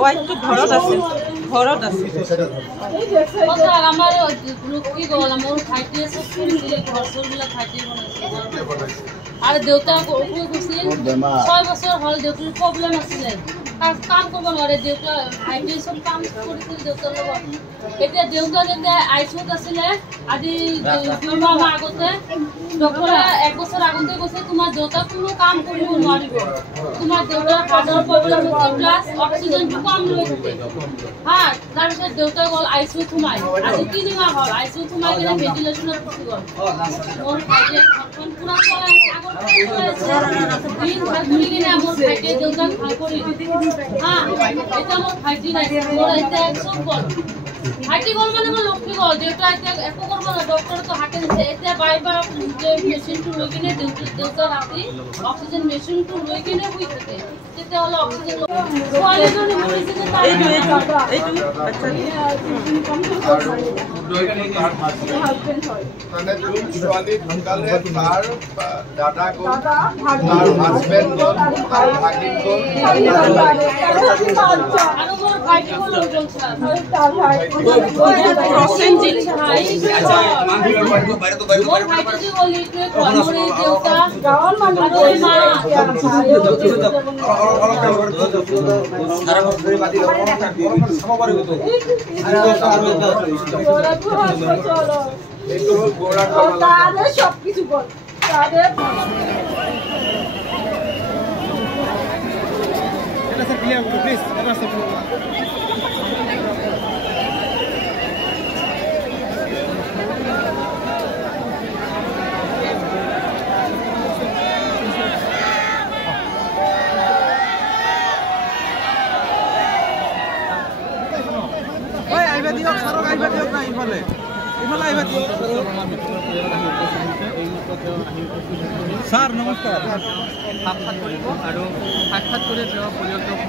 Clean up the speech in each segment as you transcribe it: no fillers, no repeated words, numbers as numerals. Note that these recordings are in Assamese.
ওয়াইফটো ঘৰত আছে আমাৰ কি গ'ল মোৰ ভাইটিয়ে চব কৰিছিলে ঘৰ চৰবিলাক ভাইটিয়ে বনাইছিলে আৰু দেউতা গৈছিল 6 বছৰ হ'ল দেউতাৰ প্ৰব্লেম আছিলে কাম কৰিব নোৱাৰে দেউতা ভাইটিয়ে চব কাম কৰিছিল দেউতাৰ লগত এতিয়া দেউতা যেতিয়া আইচিউত আছিলে আজি 2 মাহ আগতে ডক্টৰে 1 বছৰ আগতে কৈছে তোমাৰ দেউতা কোনো কাম কৰিব নোৱাৰিব তোমাৰ দেউতাৰ হাৰ্টৰ প্ৰব্লেম আছে প্লাছ অক্সিজেনটো কম লৈ থাকে হা তাৰপিছত দেউতা গ'ল আইচিউত সোমাই আজি 3 মাহ হ'ল আইচিউত সোমাই কিনে ভেন্টিলেশ্যনত গুচি গ'ল মোৰ ভাইটিয়ে ঘৰখন পুৰা চলাই দিন ভাত ঘূৰি কিনে মোৰ ভাইটিয়ে দেউতাক ভাল কৰি হা এতিয়া মোৰ ভাইটি নাই মোৰ এতিয়া চব গ'ল ভাইটি গ'ল মানে মোৰ লক্ষ্মী গ'ল দেউতা এতিয়া একো কৰিব নোৱাৰে ডক্টৰটো হাতে দিছে এতিয়া বাৰে মেচিনটো লৈ কিনে দেউতা ৰাতি অক্সিজেন মেচিনটো লৈ কিনে শুই থাকে তেতিয়াহ'লে অক্সিজেন ছোৱালীজনী মৰিছে ছোৱালী ঢুকালে তাৰ দাদা গ'ল তাৰ হাজবেণ্ড গ'ল তাৰ ভাগিন গ'ল আৰু মোৰ ভাইটি গ'ল প্ৰসেনজিৎ মোৰ ভাইটি গ'ল মোৰ দেউতা গাঁৱৰ মানুহ সব কিছু বল স্যাৰ নমস্কাৰ সাক্ষাৎ কৰিব আৰু সাক্ষাৎ কৰি তেওঁ পৰিয়ালটোক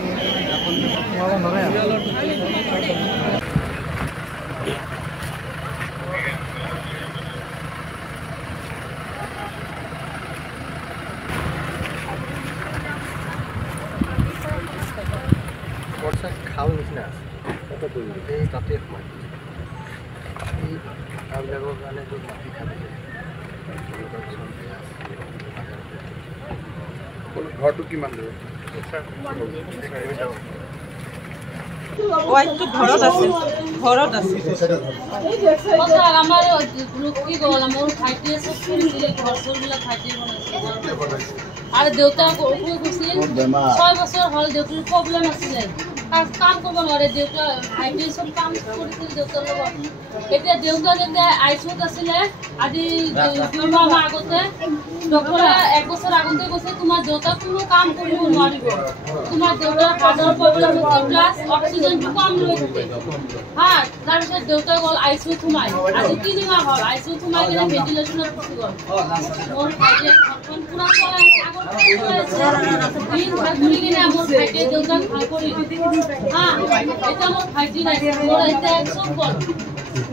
বৰ্ষা খাল নিচিনা আছে তাতে সোমাই কামবিলাকৰ কাৰণে মাটি খালে ঘৰটো কিমান দূৰ ওয়াইফটো ঘৰত আছে আমাৰ কি গ'ল মোৰ ভাইটিয়ে চব কৰিছিলে ঘৰ চৰবিলাক ভাইটিয়ে বনাইছিলে আৰু দেউতা গৈছিল 6 বছৰ হ'ল দেউতাৰ প্ৰব্লেম আছিলে কাম কৰিব নোৱাৰে দেউতা ভাইটিয়ে চব কাম কৰিছিল দেউতাৰ লগত এতিয়া দেউতা যেতিয়া আইচিউত আছিলে আজি 2 মাহ আগতে ডক্টৰে 1 বছৰ আগতে কৈছে তোমাৰ দেউতা কোনো কাম কৰিব নোৱাৰিব তোমাৰ দেউতাৰ হাৰ্টৰ প্ৰব্লেম আছে প্লাছ অক্সিজেনটো কম লৈ থাকে হা তাৰপিছত দেউতা গ'ল আইচিউত সোমাই আজি 3 মাহ হ'ল আইচিউত সোমাই কিনে ভেন্টিলেশ্যনত গুচি গ'ল মোৰ ভাইটিয়ে ঘৰখন পুৰা চলাই দিন ভাত ঘূৰি কিনে মোৰ ভাইটিয়ে দেউতাক ভাল কৰি হা এতিয়া মোৰ ভাইটি নাই মোৰ এতিয়া চব গ'ল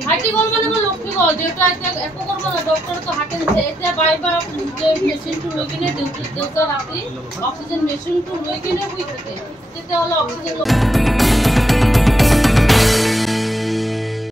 ভাইটি গ'ল মানে মোৰ লক্ষ্মী গ'ল দেউতা এতিয়া একো কৰিব নোৱাৰে ডক্টৰটো হাতে দিছে এতিয়া বাৰে মেচিনটো লৈ কিনে দেউতা ৰাতি অক্সিজেন মেচিনটো লৈ কিনে শুই থাকে তেতিয়াহ'লে অক্সিজেন